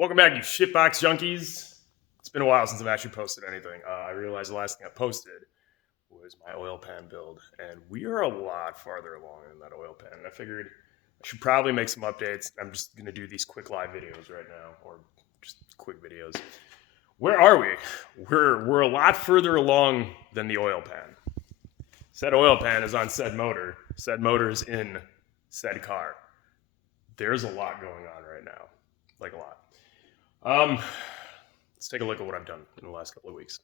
Welcome back, you shitbox junkies. It's been a while since I've actually posted anything. I realized the last thing I posted was my oil pan build, and we are a lot farther along in that oil pan. And I figured I should probably make some updates. I'm just going to do these quick live videos right now, or just quick videos. Where are we? We're a lot further along than the oil pan. Said oil pan is on said motor. Said motor is in said car. There's a lot going on right now. Like a lot. Let's take a look at what I've done in the last couple of weeks.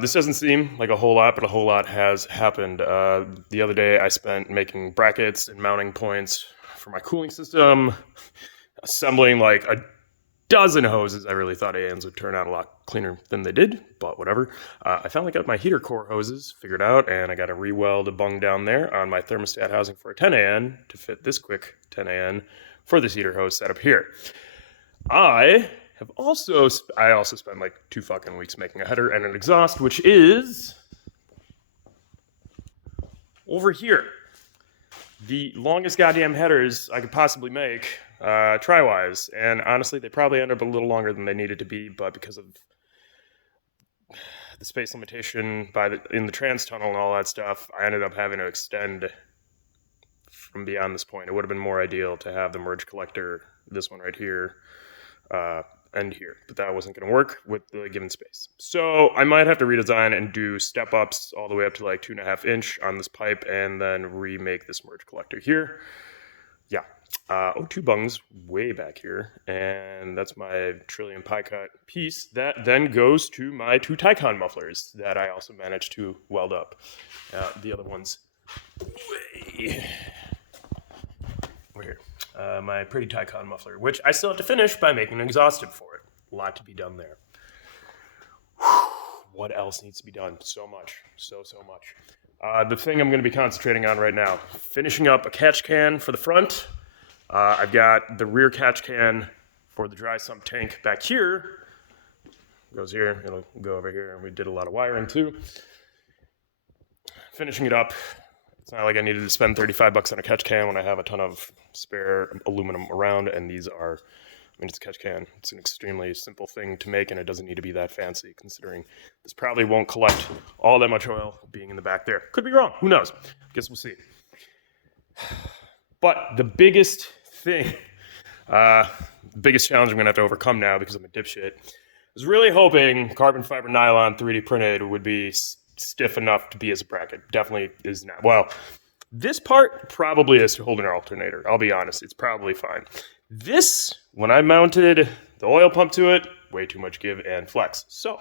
This doesn't seem like a whole lot, but a whole lot has happened. The other day I spent making brackets and mounting points for my cooling system, assembling like a dozen hoses. I really thought ANs would turn out a lot cleaner than they did, but whatever. I finally got my heater core hoses figured out, and I got a re-weld a bung down there on my thermostat housing for a 10 AN to fit this quick 10 AN for this heater hose setup here. I also spent like 2 fucking weeks making a header and an exhaust, which is over here. The longest goddamn headers I could possibly make, tri-wise. And honestly, they probably end up a little longer than they needed to be, but because of the space limitation in the trans tunnel and all that stuff, I ended up having to extend from beyond this point. It would have been more ideal to have the merge collector, this one right here, end here, but that wasn't going to work with the given space. So I might have to redesign and do step ups all the way up to like 2.5 inch on this pipe, and then remake this merge collector here. Yeah, O2 bungs way back here, and that's my trillium pie cut piece that then goes to my 2 Tycon mufflers that I also managed to weld up. The other ones way over here. My pretty Tycon muffler, which I still have to finish by making an exhausted for it. A lot to be done there. What else needs to be done? So much. So much. The thing I'm going to be concentrating on right now, finishing up a catch can for the front. I've got the rear catch can for the dry sump tank back here. Goes here, it'll go over here, and we did a lot of wiring too. Finishing it up. It's not like I needed to spend $35 on a catch can when I have a ton of spare aluminum around, and these are, it's a catch can. It's an extremely simple thing to make, and it doesn't need to be that fancy, considering this probably won't collect all that much oil being in the back there. Could be wrong, who knows? Guess we'll see. But the biggest thing, biggest challenge I'm gonna have to overcome now because I'm a dipshit, is really hoping carbon fiber nylon 3D printed would be stiff enough to be as a bracket. Definitely is not. Well, this part probably is to hold an alternator. I'll be honest, it's probably fine. This, when I mounted the oil pump to it, way too much give and flex. So,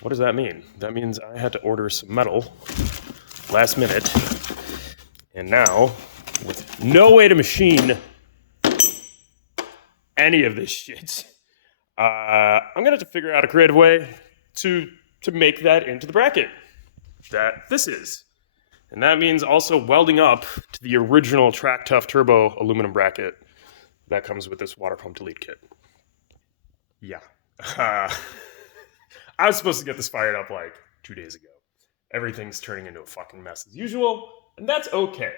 what does that mean? That means I had to order some metal last minute, and now, with no way to machine any of this shit, I'm gonna have to figure out a creative way to make that into the bracket that this is. And that means also welding up to the original Track Tough Turbo aluminum bracket that comes with this water pump delete kit. Yeah. I was supposed to get this fired up like 2 days ago. Everything's turning into a fucking mess as usual, and that's okay.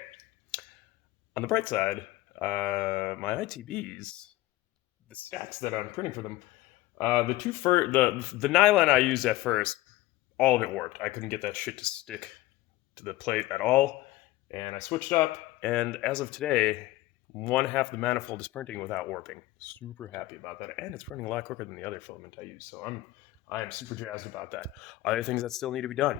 On the bright side, my ITBs, the stacks that I'm printing for them, the nylon I used at first, all of it worked. I couldn't get that shit to stick to the plate at all, and I switched up, and as of today, 1/2 the manifold is printing without warping. Super happy about that, and it's printing a lot quicker than the other filament I use, so I am super jazzed about that. Other things that still need to be done.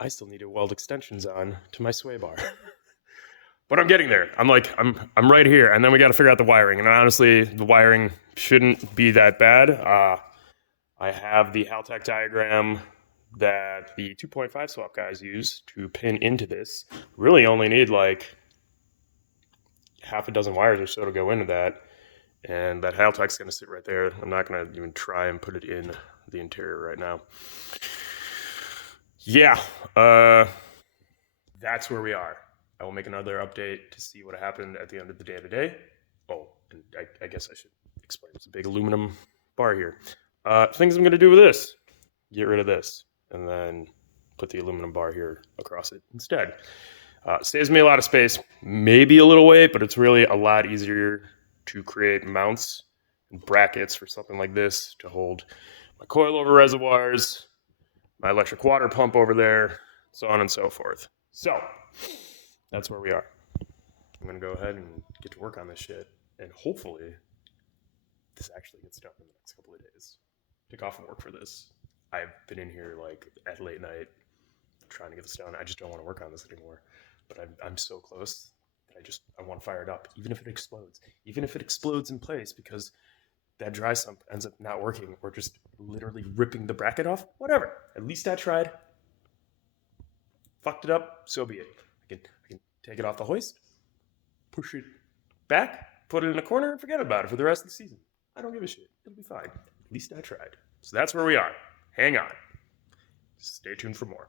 I still need to weld extensions on to my sway bar. But I'm getting there. I'm right here, and then we got to figure out the wiring. And honestly, the wiring shouldn't be that bad. I have the Haltech diagram that the 2.5 swap guys use to pin into this. Really only need like 6 wires or so to go into that, and that Haltech's going to sit right there. I'm not going to even try and put it in the interior right now. Yeah, that's where we are. I will make another update to see what happened at the end of the day today. Oh, and I guess I should explain. It's a big aluminum bar here. Things I'm going to do with this. Get rid of this, and then put the aluminum bar here across it instead. Saves me a lot of space, maybe a little weight, but it's really a lot easier to create mounts and brackets for something like this to hold my coilover reservoirs, my electric water pump over there, so on and so forth. So that's where we are. I'm gonna go ahead and get to work on this shit, and hopefully this actually gets done in the next couple of days. Take off and work for this. I've been in here like at late night trying to get this done. I just don't want to work on this anymore. But I'm so close that I want to fire it up, even if it explodes. Even if it explodes in place because that dry sump ends up not working or just literally ripping the bracket off. Whatever. At least I tried. Fucked it up. So be it. I can take it off the hoist, push it back, put it in a corner, and forget about it for the rest of the season. I don't give a shit. It'll be fine. At least I tried. So that's where we are. Hang on. Stay tuned for more.